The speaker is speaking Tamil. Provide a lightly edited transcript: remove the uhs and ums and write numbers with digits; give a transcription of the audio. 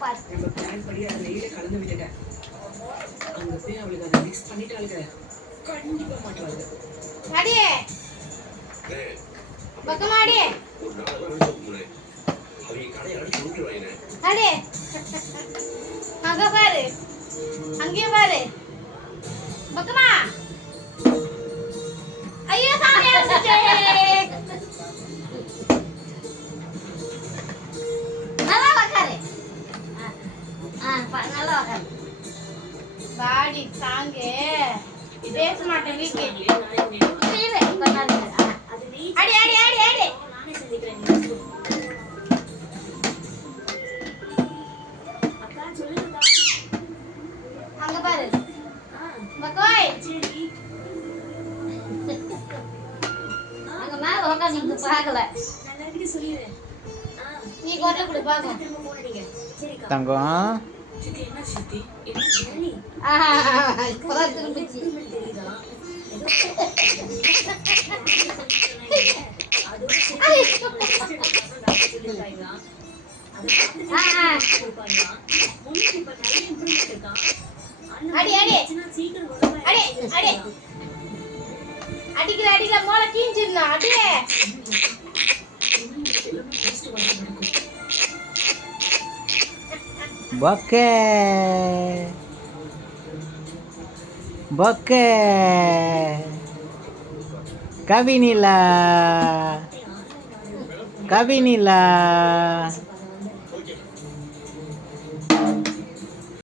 நம்ம பிளான் படி அதை நெய்யில கலந்து விட்டுட்டேன். அங்க போய் அவளுக்கு அதை மிக்ஸ் பண்ணிட்டாளுங்க. கண்டிப்பா மாட்டுவாங்க. அடியே பக்கமாடி அடே அங்க பாரு, அங்கே பாரு பக்கமா. ஐயோ சாமி வந்துச்சே. நல்லா உட்காரு. நல்லா உட்காரு. பாடி சாங்கே பேச மாட்டேன் வீட்டு. அடி அடி அடி அடி. அங்க பாரு மக்கோய். அங்க மேல உட்காந்து பார்க்கல. நீ கொண்டு கொடு பாக்க தங்கம். இப்பதான் திரும்பிச்சு. அடி அடி அடி அடி அடிக்கிற அடிக்கிற மோளை கீஞ்சிருந்தா அடியே. பக்கே பக்கே கவினிலா கவினிலா